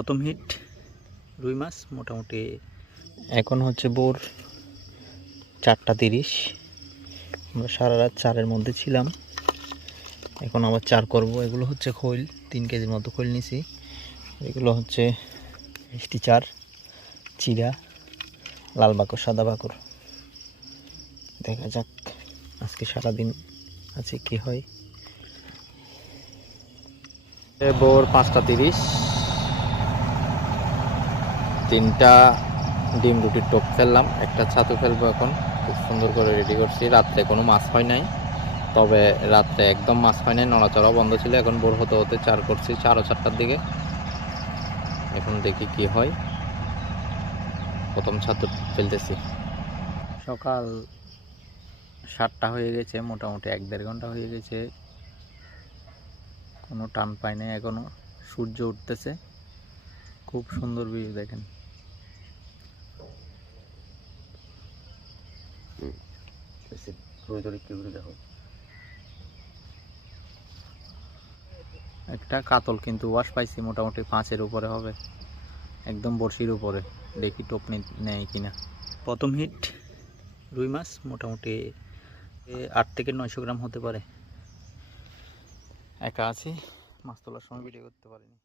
প্রথম হিট রুই মাছ মোটামুটি এখন হচ্ছে ভোর 4:30। আমরা সারা রাত চারের মধ্যে ছিলাম, এখন আবার চার করব। এগুলো হচ্ছে খৈল, 3 কেজির মতো খৈল নিছি। এগুলো হচ্ছে মিষ্টি চার, চিরা, লাল বাকর, সাদা বাকর। দেখা যাক আজকে সারাদিন আছে কি হয়। ভোর 5:30, 3টা ডিম রুটির টোপ ফেললাম, একটা ছাতু ফেলবো। এখন খুব সুন্দর করে রেডি করছি। রাত্রে কোনো মাছ হয় নাই, তবে রাত্রে একদম মাছ হয় নাই, নড়াচড়াও বন্ধ ছিল। এখন ভোর হতে হতে চার করছি, 4:30টার দিকে। এখন দেখি কি হয়। প্রথম ছাতু ফেলতেছি। সকাল 7টা হয়ে গেছে, মোটামুটি 1-1.5 ঘন্টা হয়ে গেছে, কোনো টান পাই নাই এখনো। সূর্য উঠতেছে, খুব সুন্দর ভিউ দেখেন। একটা কাতল কিন্তু ওয়াশ পাইছি, মোটামুটি 5-এর উপরে হবে, একদম বড়শির উপরে। দেখি টোপ নেয় কিনা। প্রথম হিট রুই মাছ মোটামুটি 8 থেকে 900 গ্রাম হতে পারে। একা আছি, মাছ তোলার সময় ভিডিও করতে পারিনি।